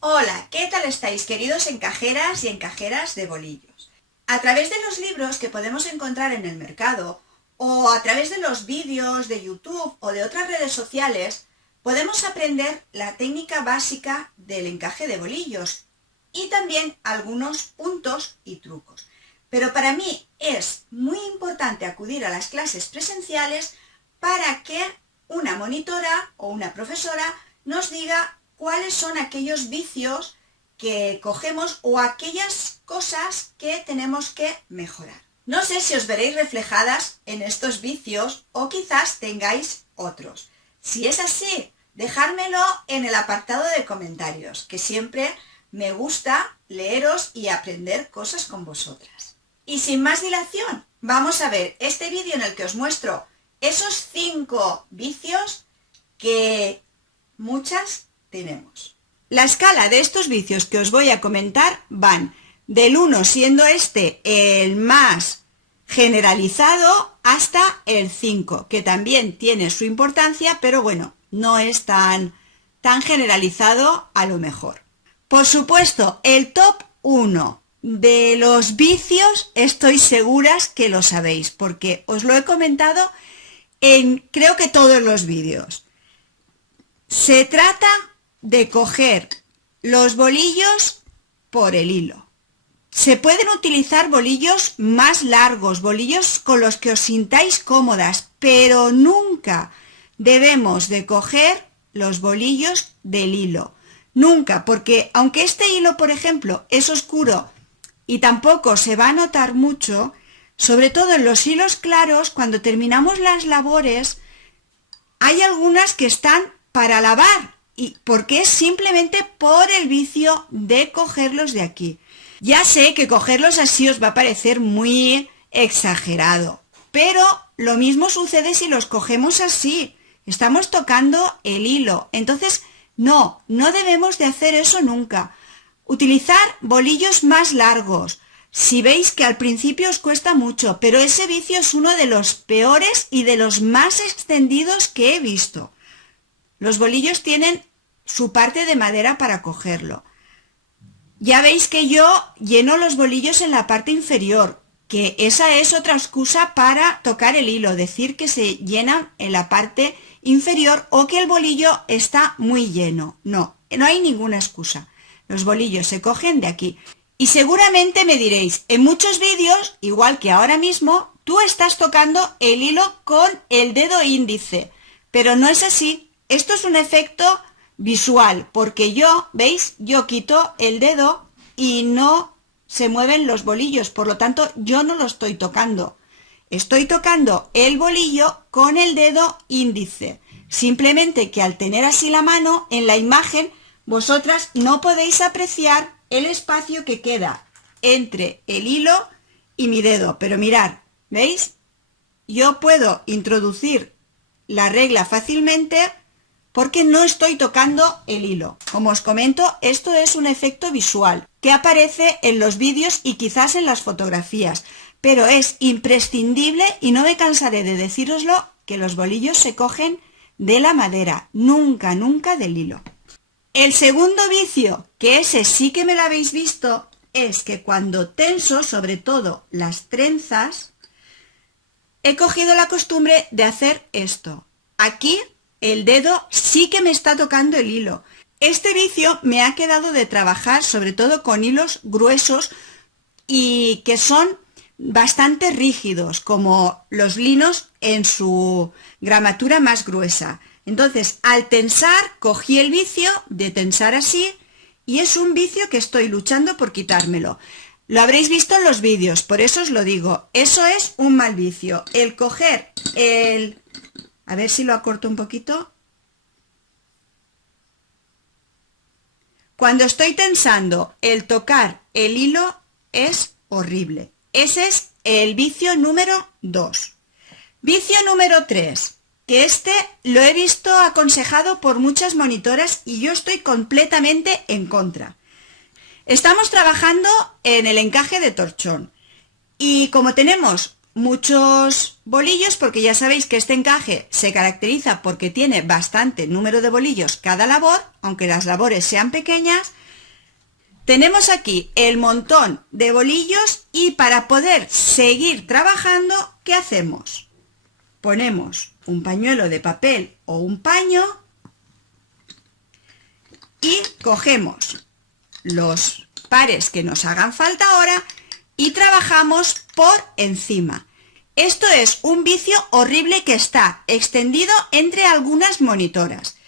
Hola, ¿qué tal estáis, queridos encajeras y encajeras de bolillos? A través de los libros que podemos encontrar en el mercado o a través de los vídeos de YouTube o de otras redes sociales, podemos aprender la técnica básica del encaje de bolillos y también algunos puntos y trucos. Pero para mí es muy importante acudir a las clases presenciales para que una monitora o una profesora nos diga cuáles son aquellos vicios que cogemos o aquellas cosas que tenemos que mejorar. No sé si os veréis reflejadas en estos vicios o quizás tengáis otros. Si es así, dejármelo en el apartado de comentarios, que siempre me gusta leeros y aprender cosas con vosotras. Y sin más dilación, vamos a ver este vídeo en el que os muestro esos 5 vicios que muchas tenemos. La escala de estos vicios que os voy a comentar van del 1, siendo este el más generalizado, hasta el 5, que también tiene su importancia, pero bueno, no es tan generalizado a lo mejor. Por supuesto, el top 1 de los vicios estoy segura que lo sabéis, porque os lo he comentado en creo que todos los vídeos. Se trata de coger los bolillos por el hilo. Se pueden utilizar bolillos más largos, bolillos con los que os sintáis cómodas, pero nunca debemos de coger los bolillos del hilo. Nunca, porque aunque este hilo, por ejemplo, es oscuro y tampoco se va a notar mucho, sobre todo en los hilos claros, cuando terminamos las labores, hay algunas que están para lavar, y porque es simplemente por el vicio de cogerlos de aquí. Ya sé que cogerlos así os va a parecer muy exagerado, pero lo mismo sucede si los cogemos así. Estamos tocando el hilo. Entonces, no debemos de hacer eso nunca. Utilizar bolillos más largos. Si veis que al principio os cuesta mucho, pero ese vicio es uno de los peores y de los más extendidos que he visto. Los bolillos tienen su parte de madera para cogerlo. Ya veis que yo lleno los bolillos en la parte inferior, que esa es otra excusa para tocar el hilo, decir que se llenan en la parte inferior o que el bolillo está muy lleno. No hay ninguna excusa. Los bolillos se cogen de aquí. Y seguramente me diréis, en muchos vídeos, igual que ahora mismo, tú estás tocando el hilo con el dedo índice, pero no es así. Esto es un efecto visual, porque ¿veis? Yo quito el dedo y no se mueven los bolillos, por lo tanto yo no lo estoy tocando. Estoy tocando el bolillo con el dedo índice. Simplemente que al tener así la mano, en la imagen, vosotras no podéis apreciar el espacio que queda entre el hilo y mi dedo. Pero mirad, ¿veis? Yo puedo introducir la regla fácilmente porque no estoy tocando el hilo. Como os comento, esto es un efecto visual que aparece en los vídeos y quizás en las fotografías, pero es imprescindible y no me cansaré de decíroslo que los bolillos se cogen de la madera, nunca del hilo. El segundo vicio, que ese sí que me lo habéis visto, es que cuando tenso, sobre todo las trenzas, he cogido la costumbre de hacer esto. Aquí el dedo sí que me está tocando el hilo. Este vicio me ha quedado de trabajar sobre todo con hilos gruesos y que son bastante rígidos, como los linos en su gramatura más gruesa. Entonces, al tensar, cogí el vicio de tensar así y es un vicio que estoy luchando por quitármelo. Lo habréis visto en los vídeos, por eso os lo digo. Eso es un mal vicio. El coger el... A ver si lo acorto un poquito. Cuando estoy tensando, el tocar el hilo es horrible. Ese es el vicio número 2. Vicio número 3, que este lo he visto aconsejado por muchas monitoras y yo estoy completamente en contra. Estamos trabajando en el encaje de torchón y como tenemos muchos bolillos, porque ya sabéis que este encaje se caracteriza porque tiene bastante número de bolillos cada labor, aunque las labores sean pequeñas, Tenemos aquí el montón de bolillos y para poder seguir trabajando, ¿qué hacemos? Ponemos un pañuelo de papel o un paño y cogemos los pares que nos hagan falta ahora y trabajamos por encima. Esto es un vicio horrible que está extendido entre algunas monitoras.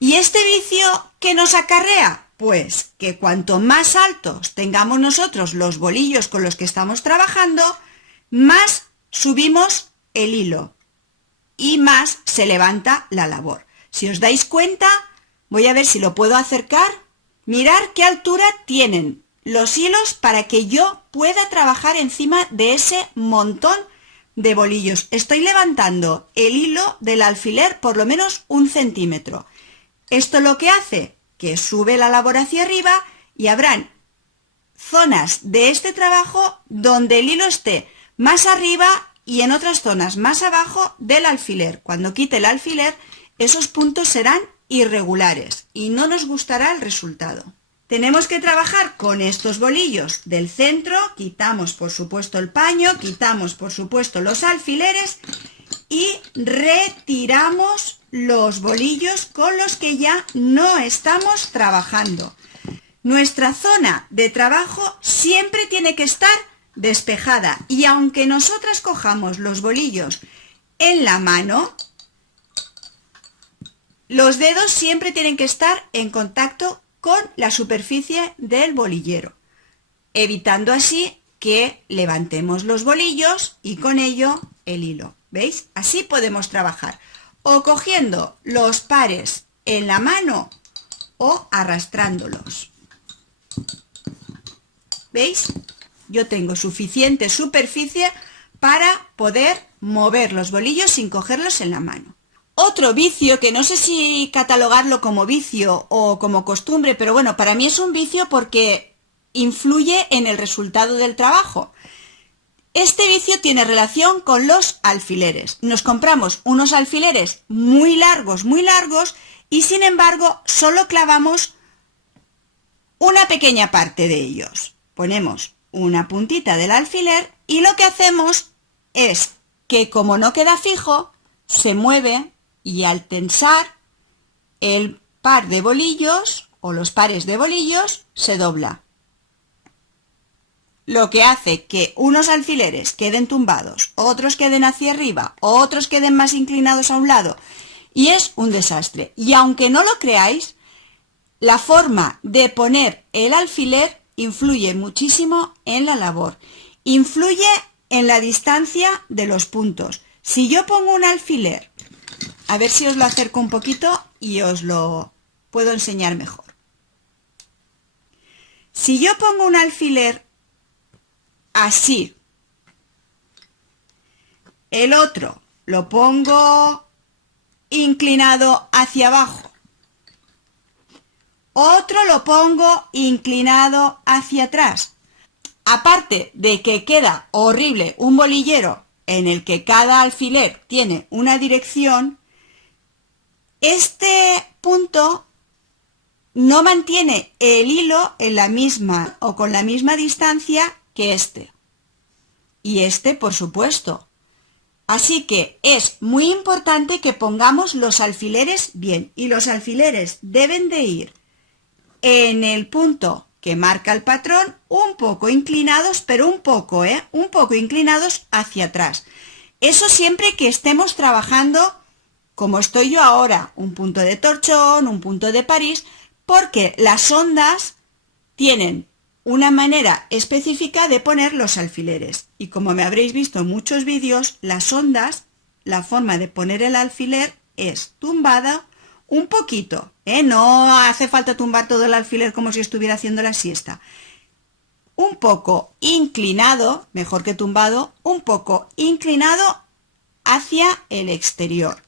¿Y este vicio qué nos acarrea? Pues que cuanto más altos tengamos nosotros los bolillos con los que estamos trabajando, más subimos el hilo y más se levanta la labor. Si os dais cuenta, voy a ver si lo puedo acercar. Mirad qué altura tienen los hilos para que yo pueda trabajar encima de ese montón de bolillos. Estoy levantando el hilo del alfiler por lo menos 1 centímetro. Esto lo que hace que sube la labor hacia arriba y habrán zonas de este trabajo donde el hilo esté más arriba y en otras zonas más abajo del alfiler. Cuando quite el alfiler, esos puntos serán irregulares y no nos gustará el resultado. Tenemos que trabajar con estos bolillos del centro, quitamos por supuesto el paño, quitamos por supuesto los alfileres y retiramos los bolillos con los que ya no estamos trabajando. Nuestra zona de trabajo siempre tiene que estar despejada y aunque nosotras cojamos los bolillos en la mano, los dedos siempre tienen que estar en contacto con la superficie del bolillero, evitando así que levantemos los bolillos y con ello el hilo. ¿Veis? Así podemos trabajar, o cogiendo los pares en la mano o arrastrándolos. ¿Veis? Yo tengo suficiente superficie para poder mover los bolillos sin cogerlos en la mano. Otro vicio, que no sé si catalogarlo como vicio o como costumbre, pero bueno, para mí es un vicio porque influye en el resultado del trabajo. Este vicio tiene relación con los alfileres. Nos compramos unos alfileres muy largos y sin embargo solo clavamos una pequeña parte de ellos. Ponemos una puntita del alfiler y lo que hacemos es que como no queda fijo, se mueve y al tensar el par de bolillos o los pares de bolillos se dobla. Lo que hace que unos alfileres queden tumbados, otros queden hacia arriba, otros queden más inclinados a un lado, y es un desastre. Y aunque no lo creáis, la forma de poner el alfiler influye muchísimo en la labor, influye en la distancia de los puntos. Si yo pongo un alfiler, a ver si os lo acerco un poquito y os lo puedo enseñar mejor. Si yo pongo un alfiler así, el otro lo pongo inclinado hacia abajo, otro lo pongo inclinado hacia atrás. Aparte de que queda horrible un bolillero en el que cada alfiler tiene una dirección, este punto no mantiene el hilo en la misma o con la misma distancia que este. Y este, por supuesto. Así que es muy importante que pongamos los alfileres bien. Y los alfileres deben de ir en el punto que marca el patrón, un poco inclinados, pero un poco inclinados hacia atrás. Eso siempre que estemos trabajando, como estoy yo ahora, un punto de torchón, un punto de París, porque las ondas tienen una manera específica de poner los alfileres. Y como me habréis visto en muchos vídeos, las ondas, la forma de poner el alfiler es tumbada un poquito, no hace falta tumbar todo el alfiler como si estuviera haciendo la siesta. Un poco inclinado, mejor que tumbado, un poco inclinado hacia el exterior.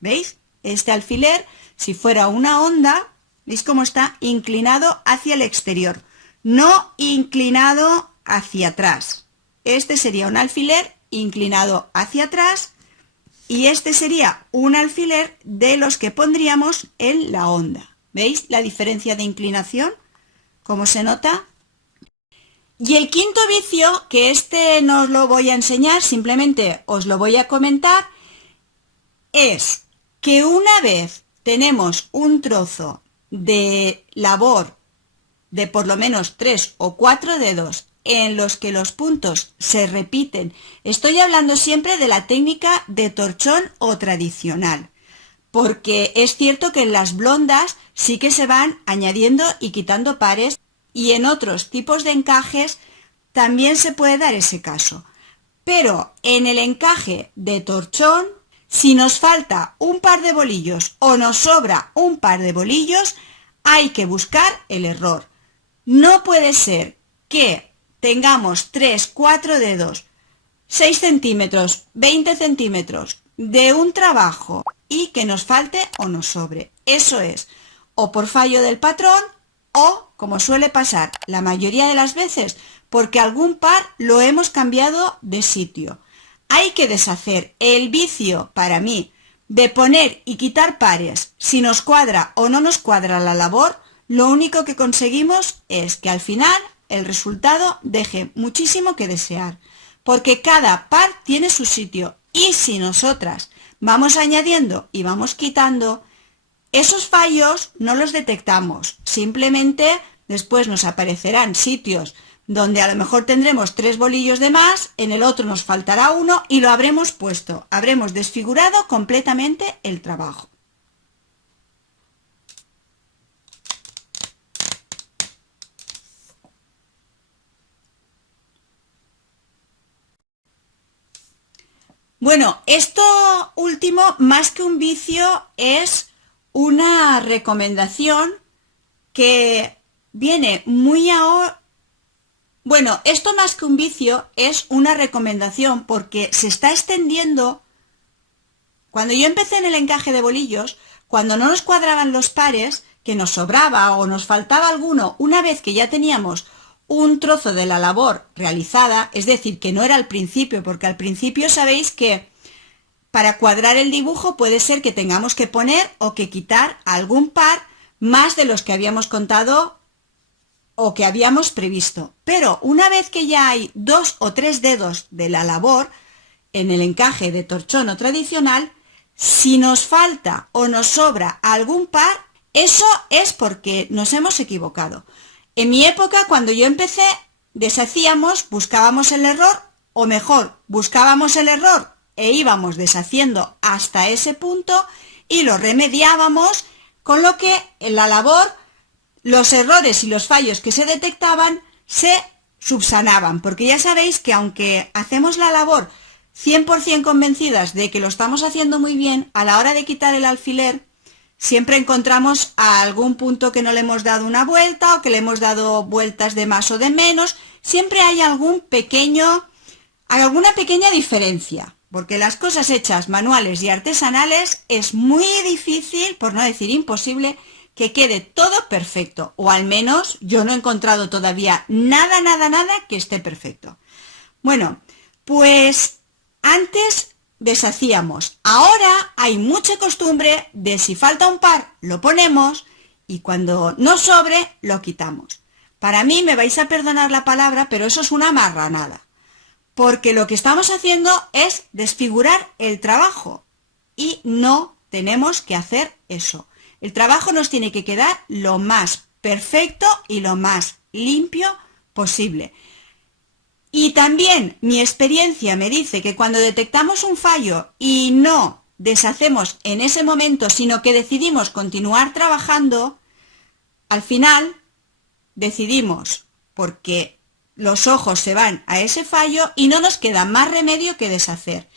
¿Veis? Este alfiler, si fuera una onda, ¿veis cómo está inclinado hacia el exterior? No inclinado hacia atrás. Este sería un alfiler inclinado hacia atrás y este sería un alfiler de los que pondríamos en la onda. ¿Veis la diferencia de inclinación? ¿Cómo se nota? Y el quinto vicio, que este no os lo voy a enseñar, simplemente os lo voy a comentar, es que una vez tenemos un trozo de labor de por lo menos 3 o 4 dedos en los que los puntos se repiten, estoy hablando siempre de la técnica de torchón o tradicional, porque es cierto que en las blondas sí que se van añadiendo y quitando pares, y en otros tipos de encajes también se puede dar ese caso. Pero en el encaje de torchón, si nos falta un par de bolillos o nos sobra un par de bolillos, hay que buscar el error. No puede ser que tengamos 3, 4 dedos, 6 centímetros, 20 centímetros de un trabajo y que nos falte o nos sobre. Eso es o por fallo del patrón o, como suele pasar la mayoría de las veces, porque algún par lo hemos cambiado de sitio. Hay que deshacer el vicio, para mí, de poner y quitar pares. Si nos cuadra o no nos cuadra la labor, lo único que conseguimos es que al final el resultado deje muchísimo que desear, porque cada par tiene su sitio, y si nosotras vamos añadiendo y vamos quitando, esos fallos no los detectamos, simplemente después nos aparecerán sitios donde a lo mejor tendremos 3 bolillos de más, en el otro nos faltará uno y lo habremos puesto, habremos desfigurado completamente el trabajo. Bueno, esto último, más que un vicio, es una recomendación que viene muy ahora. Bueno, esto más que un vicio es una recomendación porque se está extendiendo. Cuando yo empecé en el encaje de bolillos, cuando no nos cuadraban los pares, que nos sobraba o nos faltaba alguno, una vez que ya teníamos un trozo de la labor realizada, es decir, que no era al principio, porque al principio sabéis que para cuadrar el dibujo puede ser que tengamos que poner o que quitar algún par más de los que habíamos contado o que habíamos previsto. Pero una vez que ya hay 2 o 3 dedos de la labor en el encaje de torchón o tradicional, si nos falta o nos sobra algún par, eso es porque nos hemos equivocado. En mi época, cuando yo empecé, deshacíamos, buscábamos el error, o mejor, buscábamos el error e íbamos deshaciendo hasta ese punto y lo remediábamos, con lo que en la labor los errores y los fallos que se detectaban se subsanaban, porque ya sabéis que aunque hacemos la labor 100% convencidas de que lo estamos haciendo muy bien, a la hora de quitar el alfiler siempre encontramos a algún punto que no le hemos dado una vuelta o que le hemos dado vueltas de más o de menos. Siempre hay alguna pequeña diferencia, porque las cosas hechas manuales y artesanales es muy difícil, por no decir imposible, que quede todo perfecto, o al menos yo no he encontrado todavía nada que esté perfecto. Bueno, pues antes deshacíamos. Ahora hay mucha costumbre de si falta un par, lo ponemos y cuando no sobre, lo quitamos. Para mí, me vais a perdonar la palabra, pero eso es una marranada. Porque lo que estamos haciendo es desfigurar el trabajo y no tenemos que hacer eso. El trabajo nos tiene que quedar lo más perfecto y lo más limpio posible. Y también mi experiencia me dice que cuando detectamos un fallo y no deshacemos en ese momento, sino que decidimos continuar trabajando, al final decidimos porque los ojos se van a ese fallo y no nos queda más remedio que deshacer.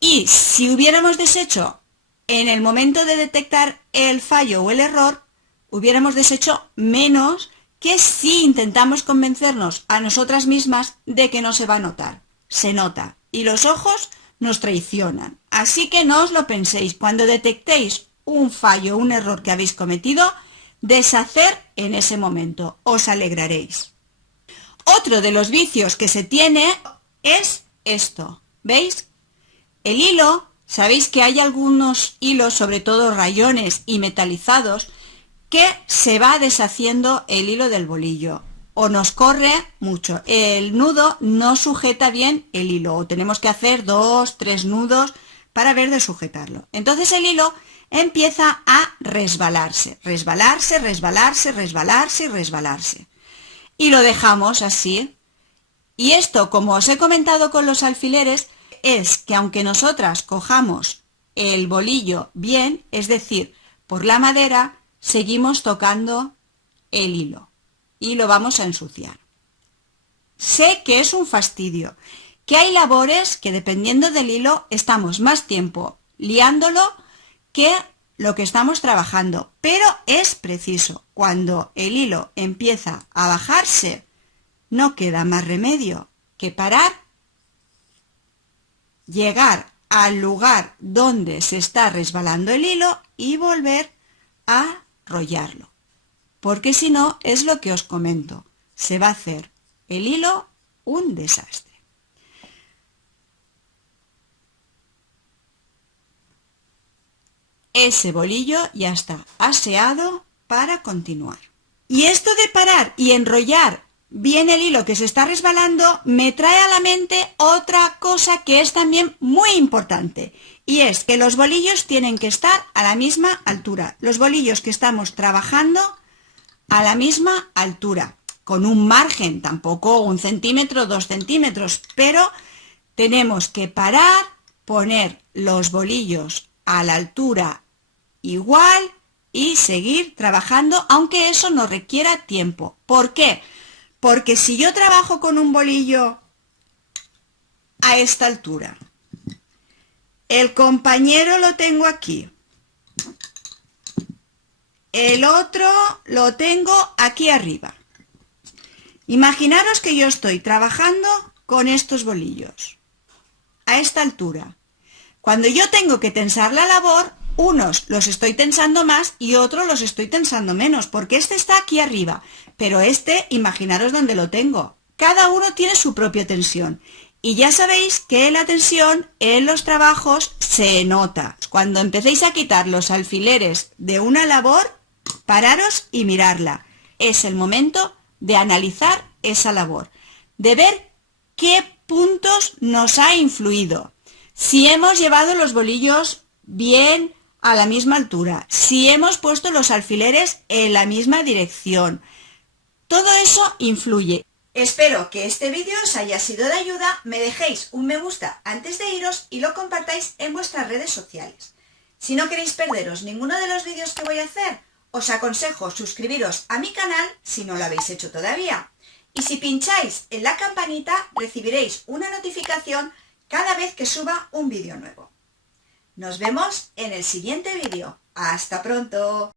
Y si hubiéramos deshecho en el momento de detectar el fallo o el error, hubiéramos deshecho menos que si intentamos convencernos a nosotras mismas de que no se va a notar. Se nota y los ojos nos traicionan. Así que no os lo penséis. Cuando detectéis un fallo, un error que habéis cometido, deshacer en ese momento. Os alegraréis. Otro de los vicios que se tiene es esto. ¿Veis? El hilo, sabéis que hay algunos hilos, sobre todo rayones y metalizados, que se va deshaciendo el hilo del bolillo o nos corre mucho. El nudo no sujeta bien el hilo o tenemos que hacer 2, 3 nudos para ver de sujetarlo. Entonces el hilo empieza a resbalarse, resbalarse, resbalarse, resbalarse y resbalarse. Y lo dejamos así. Y esto, como os he comentado con los alfileres, es que aunque nosotras cojamos el bolillo bien, es decir, por la madera, seguimos tocando el hilo y lo vamos a ensuciar. Sé que es un fastidio, que hay labores que dependiendo del hilo estamos más tiempo liándolo que lo que estamos trabajando, pero es preciso. Cuando el hilo empieza a bajarse, no queda más remedio que parar, llegar al lugar donde se está resbalando el hilo y volver a rollarlo. Porque si no, es lo que os comento, se va a hacer el hilo un desastre. Ese bolillo ya está aseado para continuar. Y esto de parar y enrollar bien el hilo que se está resbalando me trae a la mente otra cosa que es también muy importante, y es que los bolillos tienen que estar a la misma altura. Los bolillos que estamos trabajando a la misma altura, con un margen, tampoco 1 centímetro, 2 centímetros, pero tenemos que parar, poner los bolillos a la altura igual y seguir trabajando, aunque eso nos requiera tiempo. ¿Por qué? Porque si yo trabajo con un bolillo a esta altura, el compañero lo tengo aquí, el otro lo tengo aquí arriba. Imaginaros que yo estoy trabajando con estos bolillos a esta altura. Cuando yo tengo que tensar la labor, unos los estoy tensando más y otros los estoy tensando menos, porque este está aquí arriba, pero este, imaginaros dónde lo tengo. Cada uno tiene su propia tensión. Y ya sabéis que la tensión en los trabajos se nota. Cuando empecéis a quitar los alfileres de una labor, pararos y mirarla. Es el momento de analizar esa labor, de ver qué puntos nos ha influido. Si hemos llevado los bolillos bien a la misma altura, si hemos puesto los alfileres en la misma dirección, todo eso influye. Espero que este vídeo os haya sido de ayuda, me dejéis un me gusta antes de iros y lo compartáis en vuestras redes sociales. Si no queréis perderos ninguno de los vídeos que voy a hacer, os aconsejo suscribiros a mi canal si no lo habéis hecho todavía. Y si pincháis en la campanita recibiréis una notificación cada vez que suba un vídeo nuevo. Nos vemos en el siguiente vídeo. ¡Hasta pronto!